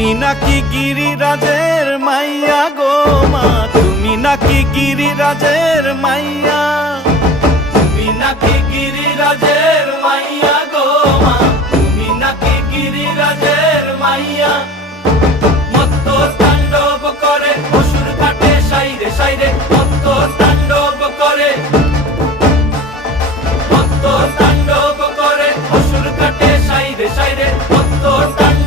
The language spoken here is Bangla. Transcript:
তুমি নাকি গিরিরাজের মাইয়া গো মা, তুমি নাকি গিরিরাজের মাইয়া, তুমি নাকি গিরিরাজের মাইয়া গো মা, তুমি নাকি গিরিরাজের মাইয়া। মত্ত তাণ্ডব করে অসুর কাটে সাইরে সাইরে, মত্ত তাণ্ডব করে, মত্ত তাণ্ডব করে অসুর কাটে সাইরে সাইরে, মত্ত তাণ্ডব